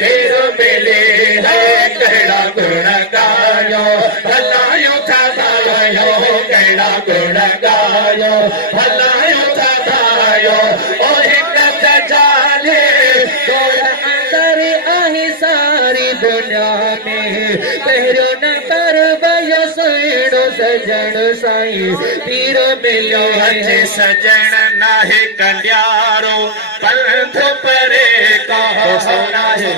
तेरो मिले है कड़ा गुण गायो भलायो था गायो कड़ा गुण गायो भलायो था गायो ओ एक जाले तोड़ा अंदर आही सारी दुनिया में तेरो न कर बया सैणो सजन साई तीरो मिलो अचे सजन नाहे कल्यारो पंथ परे का नाहे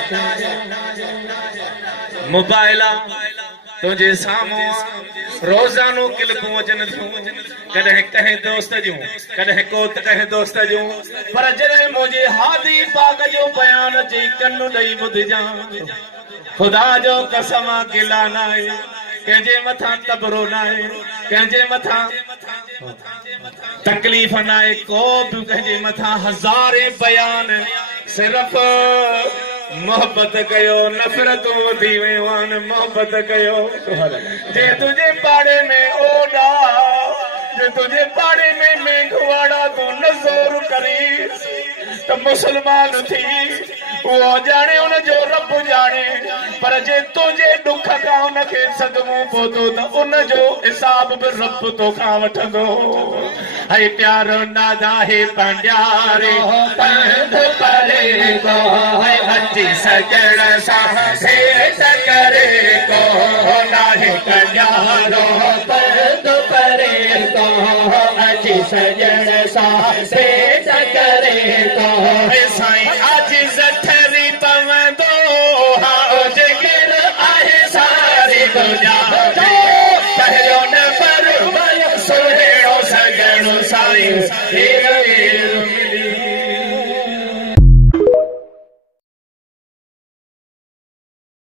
मोबाइला तुझे सामो रोजानो क्लिपूं अचन थियूं कॾहिं कंहिं दोस्त जूं कॾहिं को कंहिं दोस्त जूं पर जॾहिं मुंहिंजे हादी पाक जो बयान जी कनु ॾेई ॿुधजां खुदा जो कसम गिला न आहे कंहिंजे मथां तबरो न आहे कंहिंजे मथां तकलीफ़ न आहे को बि कंहिंजे मथां हज़ारे बयान सिर्फ़ मोहब्बत कयो नफ़रतूं वधी वियूं आहिनि मोहब्बत कयो जे तुंहिंजे पाड़े में ओॾा जे तुंहिंजे पाड़े में मेघवाड़ा तूं नज़ोर करीस त मुसलमान थी वो जाने उनजो रब जाने पर जे तुझे दुख का उनके सदमो पहुतो त उनजो हिसाब भी रब तो खां वठंदो है प्यारो नादा है पंजारे पंध परे को है अची सजण सा सेठ करे को नाहे कंजारो पंध परे को अची सजण सा सेठ करे को साईं अची जठरी पवंदो हाओ जिगर आहे सारी दुनिया जो पहिरियों नंबर सुहिणो सजण साईं हीर हीर मिली